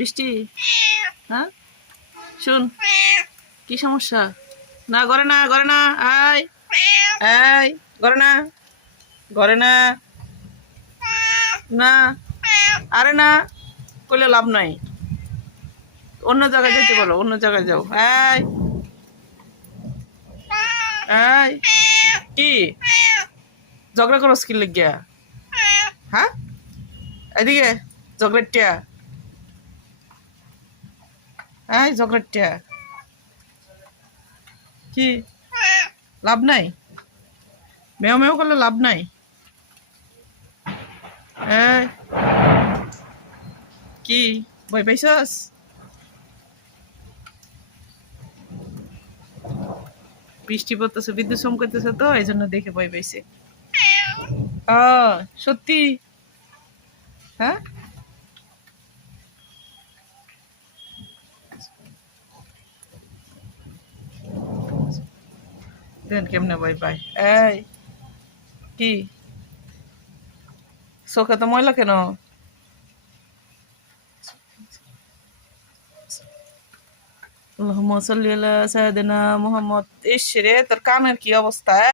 বৃষ্টি, হ্যাঁ শুন, কি সমস্যা? না ঘরে না, ঘরে না, আয় আয়, ঘরে না, ঘরে না, না, আরে না, কইলে লাভ নাই। অন্য জায়গায় যেতে বলো, অন্য জায়গায় যাও। আয় আয়, কি ঝগড়া করো স্কিল লিখিয়া? হ্যাঁ, এদিকে ঝগড়াটিয়া, হ্যাঁ ঝগড়াটিয়া, কি লাভ নাই? মেও মেও করলে লাভ নাই। এই, কি ভয় পাইছস? বৃষ্টি পড়তেছে, বিদ্যুৎ চমকাইতেছে, তো এই জন্য দেখে ভয় পাইছে। ও সত্যি? হ্যাঁ, দেন কেমনে ভয় পায়? এই, কি চোখে তো ময়লা কেন? আল্লাহুম্মা সাল্লি আলা সাইয়্যিদিনা মুহাম্মদ। ইস রে, তোর কানের কি অবস্থা?